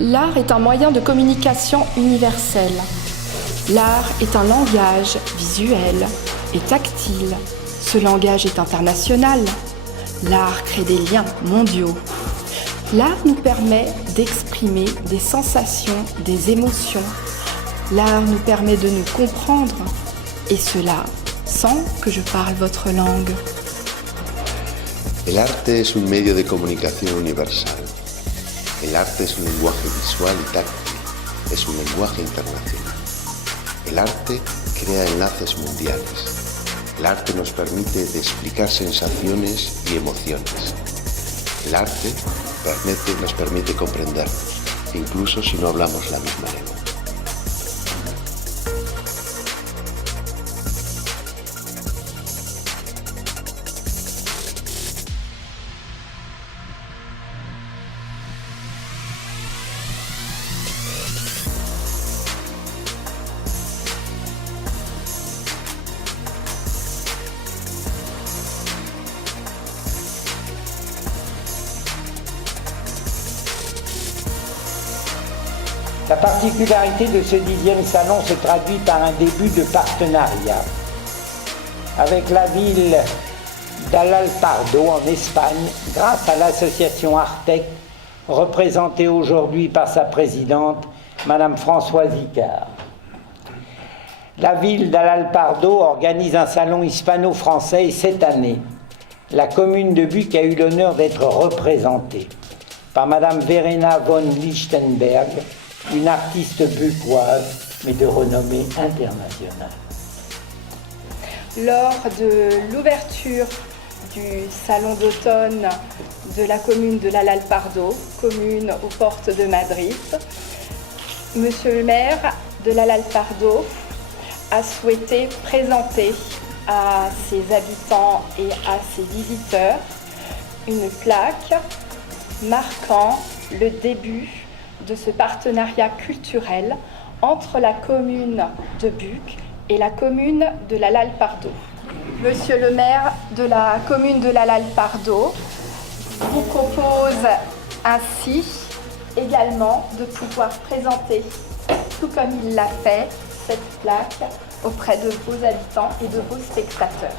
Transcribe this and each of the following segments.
L'art est un moyen de communication universel. L'art est un langage visuel et tactile. Ce langage est international. L'art crée des liens mondiaux. L'art nous permet d'exprimer des sensations, des émotions. L'art nous permet de nous comprendre, et cela sans que je parle votre langue. El arte es un medio de comunicación universal. El arte es un lenguaje visual y táctil, es un lenguaje internacional. El arte crea enlaces mundiales. El arte nos permite explicar sensaciones y emociones. El arte nos permite comprendernos, incluso si no hablamos la misma lengua. La particularité de ce 10e salon se traduit par un début de partenariat avec la ville d'Alalpardo en Espagne grâce à l'association Artec représentée aujourd'hui par sa présidente, Madame Françoise Icard. La ville d'Alalpardo organise un salon hispano-français et cette année, la commune de Buc a eu l'honneur d'être représentée par Madame Verena von Lichtenberg, une artiste bucquoise, mais de renommée internationale. Lors de l'ouverture du salon d'automne de la commune de l'Alalpardo, commune aux portes de Madrid, Monsieur le maire de l'Alalpardo a souhaité présenter à ses habitants et à ses visiteurs une plaque marquant le début de ce partenariat culturel entre la commune de Buc et la commune de l'Alalpardo. Monsieur le maire de la commune de l'Alalpardo vous propose ainsi également de pouvoir présenter, tout comme il l'a fait, cette plaque auprès de vos habitants et de vos spectateurs.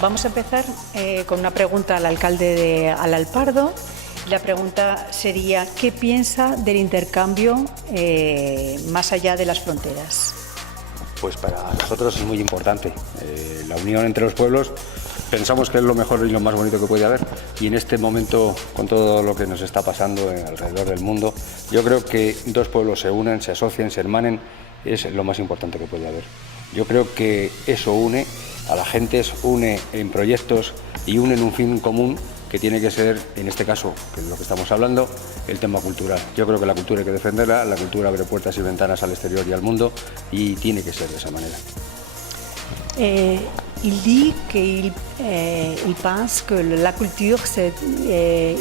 Vamos a empezar con una pregunta al alcalde de Alalpardo. La pregunta sería, ¿qué piensa del intercambio más allá de las fronteras? Pues para nosotros es muy importante. La unión entre los pueblos pensamos que es lo mejor y lo más bonito que puede haber. Y en este momento, con todo lo que nos está pasando alrededor del mundo, yo creo que dos pueblos se unen, se asocien, se hermanen, es lo más importante que puede haber. Yo creo que eso une a la gente, une en proyectos y une en un fin común que tiene que ser, en este caso, que es lo que estamos hablando, el tema cultural. Yo creo que la cultura hay que defenderla, la cultura abre puertas y ventanas al exterior y al mundo y tiene que ser de esa manera. Il dit qu'il pense que la culture c'est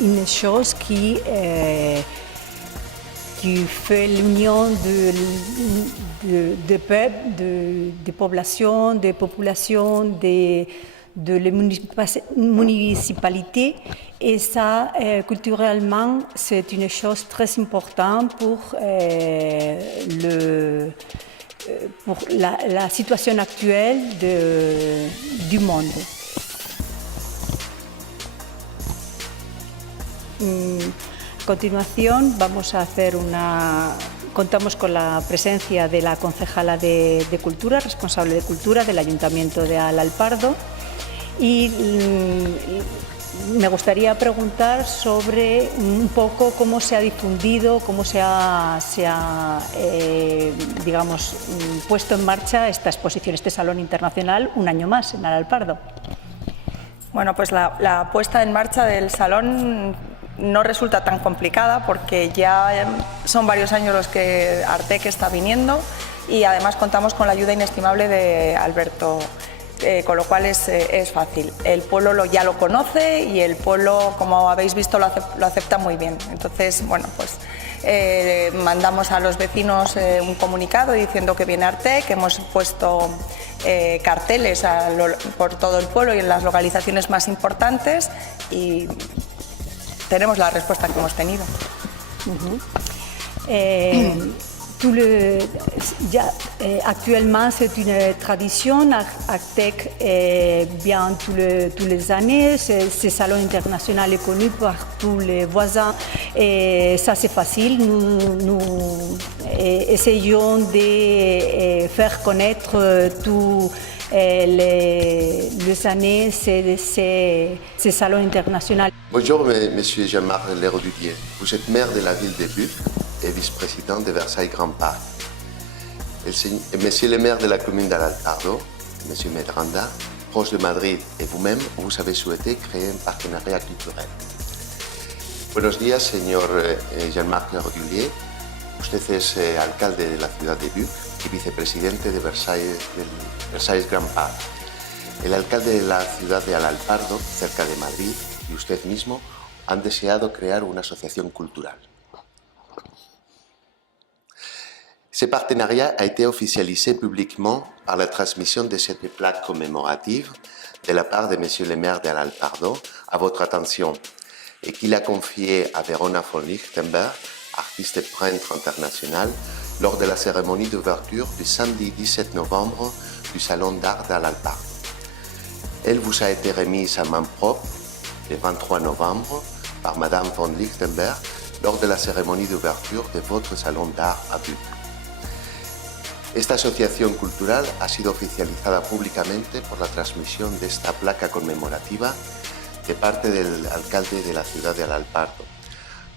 une chose qui fait l'union de peuples, de populations, de les municipalités et ça, culturellement, c'est une chose très importante pour la situation actuelle du monde. A continuación vamos a hacer contamos con la presencia de la concejala de Cultura, responsable de Cultura del Ayuntamiento de Alalpardo, y me gustaría preguntar sobre un poco cómo se ha difundido, cómo se ha digamos, puesto en marcha esta exposición, este Salón Internacional, un año más en Alalpardo. Bueno, pues la puesta en marcha del Salón no resulta tan complicada porque ya son varios años los que Artec está viniendo y además contamos con la ayuda inestimable de Alberto con lo cual es fácil. El pueblo ya lo conoce y el pueblo, como habéis visto, lo acepta muy bien. Entonces, bueno, pues mandamos a los vecinos un comunicado diciendo que viene Arte, que hemos puesto carteles por todo el pueblo y en las localizaciones más importantes y tenemos la respuesta que hemos tenido. Actuellement, c'est une tradition. Artec vient tous les années. Ce salon international est connu par tous les voisins. Et ça, c'est facile. Nous essayons de faire connaître tous les années ces salons internationaux. Bonjour, monsieur Jean-Marc Lerodulier. Vous êtes maire de la ville de Buc et vice-président de Versailles Grand Parc. Monsieur le maire de la commune d'Alalpardo, monsieur Medranda, proche de Madrid, et vous-même, vous avez souhaité créer un partenariat culturel. Buenos días, señor Jean-Marc Lerodulier. Usted es alcalde de la ciudad de Buc y vicepresidente de Versailles Grand Parc. El alcalde de la ciudad de Alalpardo, cerca de Madrid, y usted mismo han deseado crear una asociación cultural. Ce partenariat a été officialisé publiquement par la transmission de cette plaque commémorative de la part de Monsieur le maire d'Alalpardo à votre attention et qu'il a confié à Verona von Lichtenberg, artiste peintre international, lors de la cérémonie d'ouverture du samedi 17 novembre du Salon d'Art d'Alalpardo. Elle vous a été remise à main propre le 23 novembre par Madame von Lichtenberg lors de la cérémonie d'ouverture de votre Salón d'Art à Buc. Esta asociación cultural ha sido oficializada públicamente por la transmisión de esta placa conmemorativa de parte del alcalde de la ciudad de Alalpardo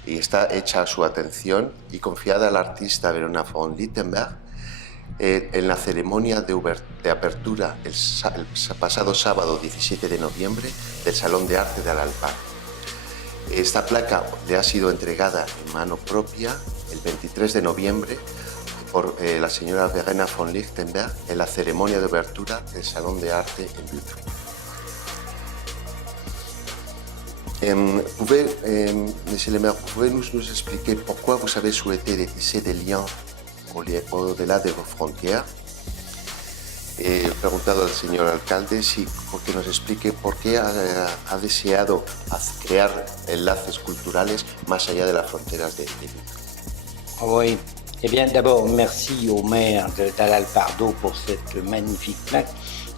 y está hecha a su atención y confiada al artista Verona von Lichtenberg en la ceremonia de apertura el pasado sábado 17 de noviembre del Salón de Arte de Alalpardo. Esta placa le ha sido entregada en mano propia el 23 de noviembre por la señora Verena von Lichtenberg en la ceremonia de apertura del Salón de Arte en Buc. Monsieur le maire, pouvez-vous nous expliquer pourquoi vous avez souhaité tisser des liens au-delà de vos frontières? He preguntado al señor alcalde que nos explique por qué ha deseado crear enlaces culturales más allá de las fronteras de Buc. Oui. Eh bien, d'abord, merci au maire d'Alalpardo pour cette magnifique plaque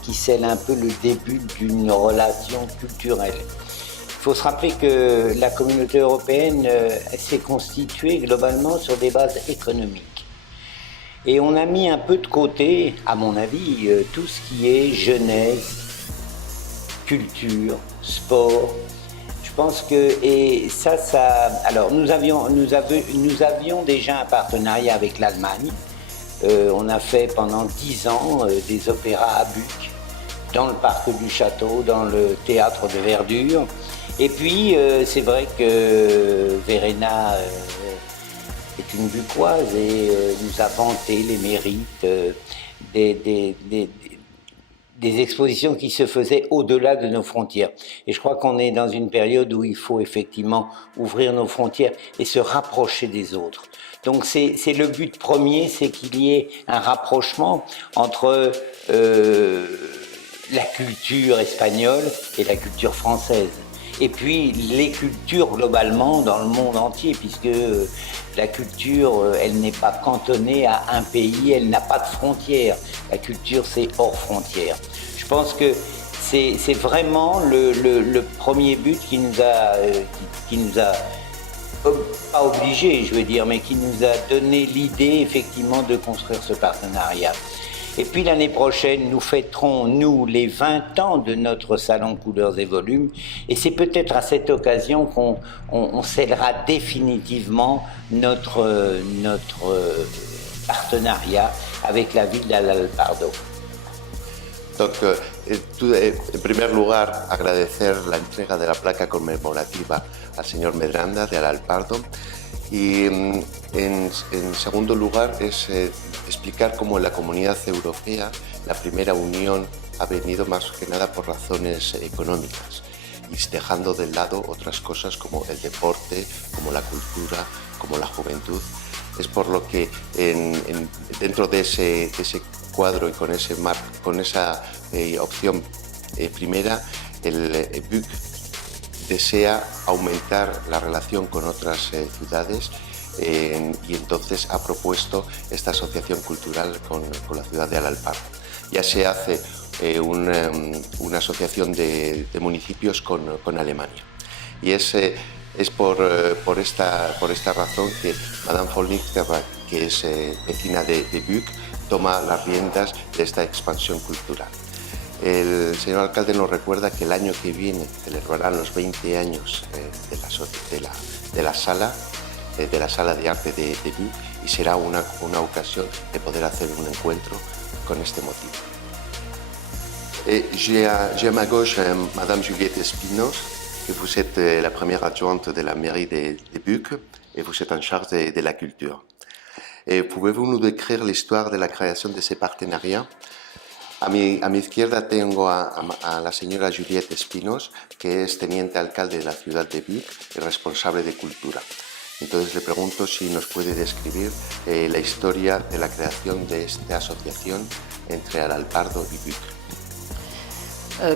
qui scelle un peu le début d'une relation culturelle. Il faut se rappeler que la communauté européenne s'est constituée globalement sur des bases économiques. Et on a mis un peu de côté, à mon avis, tout ce qui est jeunesse, culture, sport. Je pense que, et ça, alors nous avions déjà un partenariat avec l'Allemagne. On a fait pendant 10 ans des opéras à Buc, dans le parc du château, dans le théâtre de verdure. Et puis, c'est vrai que Verena est une Bucoise et nous a vanté les mérites des expositions qui se faisaient au-delà de nos frontières. Et je crois qu'on est dans une période où il faut effectivement ouvrir nos frontières et se rapprocher des autres. Donc c'est le but premier, c'est qu'il y ait un rapprochement entre la culture espagnole et la culture française. Et puis les cultures globalement dans le monde entier, puisque la culture, elle n'est pas cantonnée à un pays, elle n'a pas de frontières. La culture, c'est hors frontières. Je pense que c'est vraiment le premier but qui nous a pas obligés, je veux dire, mais qui nous a donné l'idée effectivement de construire ce partenariat. Et puis l'année prochaine, nous fêterons, nous, les 20 ans de notre salon Couleurs et Volumes. Et c'est peut-être à cette occasion qu'on scellera définitivement notre partenariat avec la ville d'Alalpardo. Donc, en primer lugar, agradecer la entrega de la placa conmemorativa al señor Medranda de Alalpardo. Y en segundo lugar es explicar cómo en la Comunidad Europea la primera unión ha venido más que nada por razones económicas y dejando de lado otras cosas como el deporte, como la cultura, como la juventud. Es por lo que dentro de ese cuadro y con esa opción primera, el BUC desea aumentar la relación con otras ciudades y entonces ha propuesto esta asociación cultural con la ciudad de Alalpardo. Ya se hace una asociación de municipios con Alemania. Y es por esta razón que Madame von Lichtenberg, que es vecina de BUC, toma las riendas de esta expansión cultural. El señor alcalde nos recuerda que el año que viene celebrarán los 20 años de la sala de arte de BUC y será una ocasión de poder hacer un encuentro con este motivo. J'ai à ma gauche Madame Juliette Espinos, que vous êtes la première adjointe de la mairie de BUC et vous êtes en charge de la culture. Pouvez-vous nous décrire l'histoire de la création de ces partenariats? A mi izquierda tengo a la señora Juliette Espinos, que es teniente alcalde de la ciudad de BUC y responsable de cultura. Entonces le pregunto si nos puede describir la historia de la creación de esta asociación entre Alalpardo y BUC.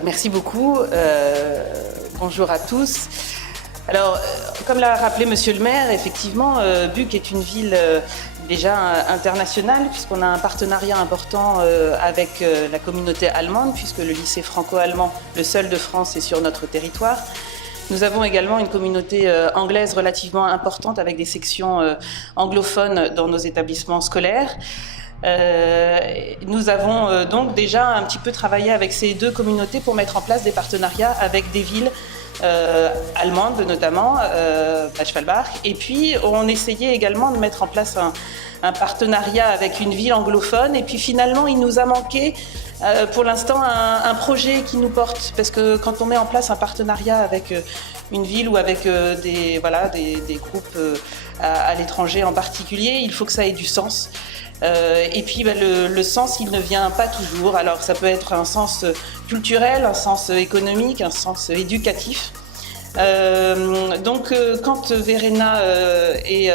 Merci beaucoup. Bonjour à tous. Alors, comme l'a rappelé Monsieur le maire, effectivement, BUC est une ville déjà internationale, puisqu'on a un partenariat important avec la communauté allemande, puisque le lycée franco-allemand, le seul de France, est sur notre territoire. Nous avons également une communauté anglaise relativement importante, avec des sections anglophones dans nos établissements scolaires. Nous avons donc déjà un petit peu travaillé avec ces deux communautés pour mettre en place des partenariats avec des villes allemandes notamment, Bad Schwalbach, et puis on essayait également de mettre en place un partenariat avec une ville anglophone, et puis finalement il nous a manqué pour l'instant un projet qui nous porte, parce que quand on met en place un partenariat avec une ville ou avec des groupes à l'étranger en particulier, il faut que ça ait du sens. Et puis le sens, il ne vient pas toujours. Alors ça peut être un sens culturel, un sens économique, un sens éducatif. Donc quand Verena et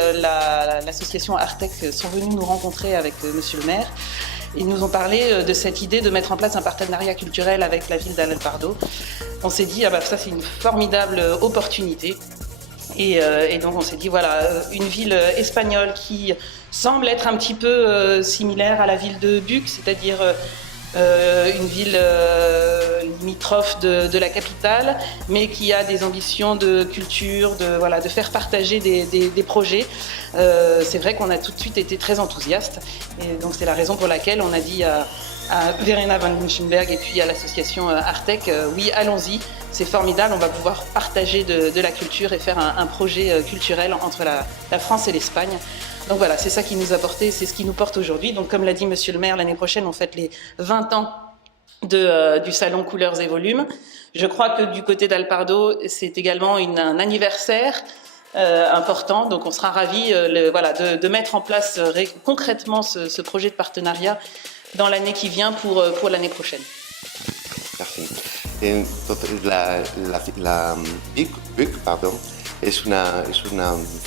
l'association Artec sont venus nous rencontrer avec Monsieur le maire, ils nous ont parlé de cette idée de mettre en place un partenariat culturel avec la ville d'Alalpardo. On s'est dit, ça c'est une formidable opportunité. Et donc on s'est dit, voilà, une ville espagnole qui semble être un petit peu similaire à la ville de BUC, c'est-à-dire une ville limitrophe de la capitale, mais qui a des ambitions de culture, de faire partager des projets. C'est vrai qu'on a tout de suite été très enthousiastes, et donc c'est la raison pour laquelle on a dit à Verena von Lichtenberg et puis à l'association Artec, oui, allons-y, c'est formidable, on va pouvoir partager de la culture et faire un projet culturel entre la France et l'Espagne. Donc voilà, c'est ça qui nous a porté, c'est ce qui nous porte aujourd'hui. Donc comme l'a dit Monsieur le maire, l'année prochaine on fête les 20 ans du salon Couleurs et Volumes. Je crois que du côté d'Alalpardo, c'est également un anniversaire important, donc on sera ravis de mettre en place concrètement ce projet de partenariat dans l'année qui vient pour l'année prochaine. Merci. Entonces, la BUC es una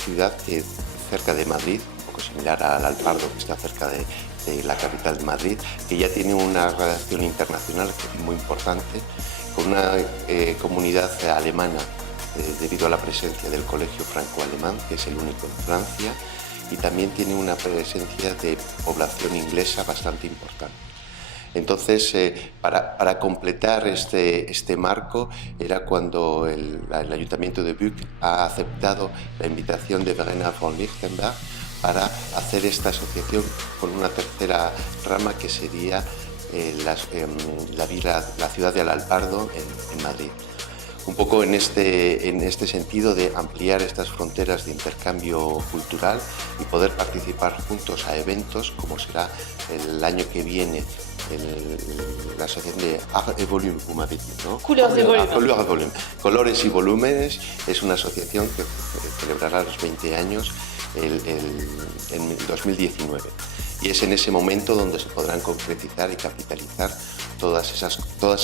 ciudad que cerca de Madrid, un poco similar a Alalpardo, que está cerca de la capital de Madrid, que ya tiene una relación internacional muy importante, con una comunidad alemana debido a la presencia del colegio franco-alemán, que es el único en Francia, y también tiene una presencia de población inglesa bastante importante. Entonces, para completar este marco, era cuando el Ayuntamiento de BUC ha aceptado la invitación de Verena von Lichtenberg para hacer esta asociación con una tercera rama que sería la ciudad de Alalpardo en Madrid. Un poco en este sentido de ampliar estas fronteras de intercambio cultural y poder participar juntos a eventos como será el año que viene la asociación de Art et Volume, vous m'avez dit, ¿no? Couleurs et Volumes. Couleurs et Volumes. Colores y Volúmenes es una asociación que celebrará los 20 años en 2019. Y es en ese momento donde se podrán concretizar y capitalizar todas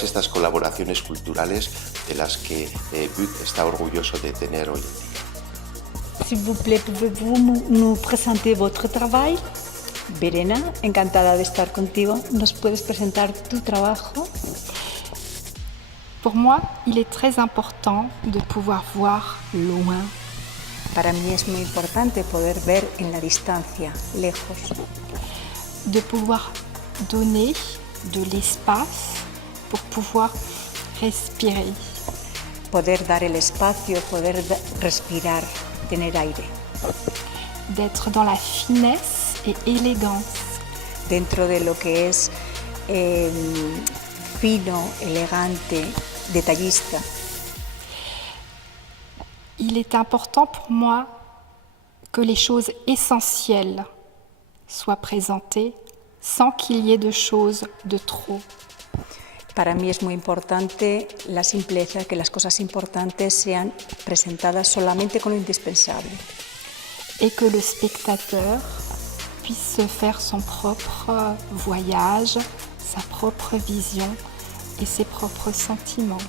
estas colaboraciones culturales de las que BUT está orgulloso de tener hoy en día. S'il vous plaît, pouvez-vous nous présenter votre travail? Verena, encantada de estar contigo. ¿Nos puedes presentar tu trabajo? Pour moi, il est très important de pouvoir voir loin. Para mí es muy importante poder ver en la distancia, lejos. De pouvoir donner de l'espace pour pouvoir respirer. Poder dar el espacio, poder respirar, tener aire. D'être dans la finesse et élégance. Dentro de lo que es fino, elegante, detallista. Il est important pour moi que les choses essentielles soient présentées sans qu'il y ait de choses de trop. Para mí es muy importante la simpleza, que las cosas importantes sean presentadas solamente con lo indispensable. Et que le spectateur puisse se faire son propre voyage, sa propre vision et ses propres sentiments.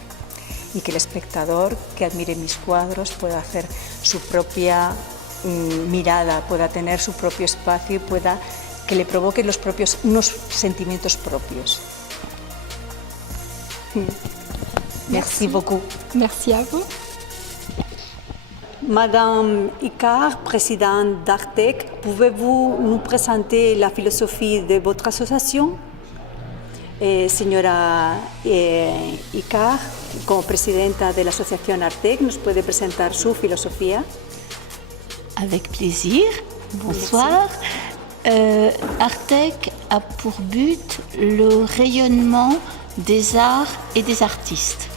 Y que el espectador que admire mis cuadros pueda hacer su propia mirada, pueda tener su propio espacio y pueda que le provoque unos sentimientos propios. Merci beaucoup. Merci à vous. Madame Icard, présidente d'Artec, pouvez-vous nous présenter la philosophie de votre association? Señora Icard, como presidenta de la asociación Artec, ¿nos puede presentar su filosofía? Avec plaisir. Bonsoir. Artec a pour but le rayonnement des arts et des artistes.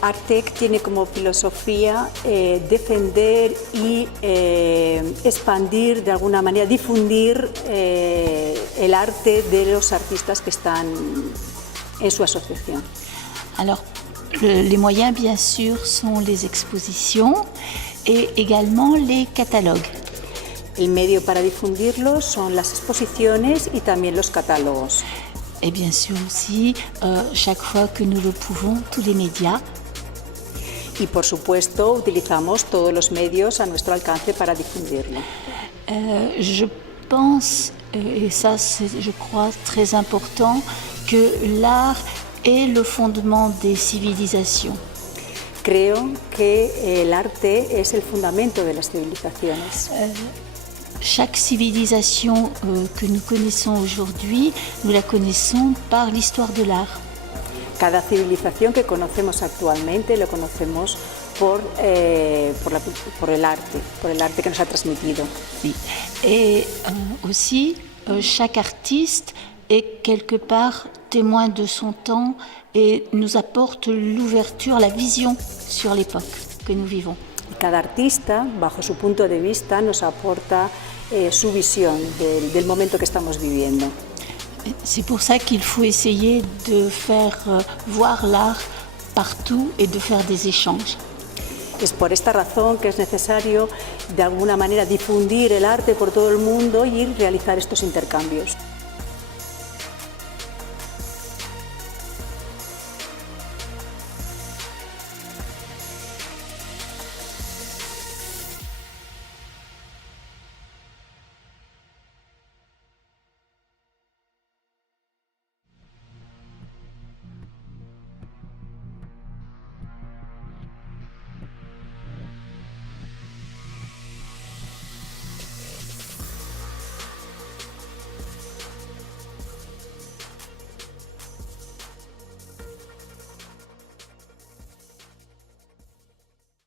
Artec tiene como filosofía defender y expandir, de alguna manera difundir el arte de los artistas que están en su asociación. Alors, les moyens, bien sûr, sont les expositions et également les catalogues. El medio para difundirlo son las exposiciones y también los catálogos. Et bien sûr aussi, chaque fois que nous le pouvons, tous les médias. Y por supuesto, utilizamos todos los medios a nuestro alcance para difundirlo. Je pense, et ça c'est, je crois, très important, que l'art est le fondement des civilisations. Creo que el arte es el fundamento de las civilizaciones. Chaque civilisation que nous connaissons aujourd'hui, nous la connaissons par l'histoire de l'art. Cada civilización que conocemos actualmente lo conocemos por el arte que nos ha transmitido. Oui. Et aussi, chaque artiste est quelque part témoin de son temps et nous apporte l'ouverture, la vision sur l'époque que nous vivons. Cada artista, bajo su punto de vista, nos aporta su visión del momento que estamos viviendo. C'est pour ça qu'il faut essayer de faire voir l'art partout et de faire des échanges. Es por esta razón que es necesario, de alguna manera, difundir el arte por todo el mundo y realizar estos intercambios.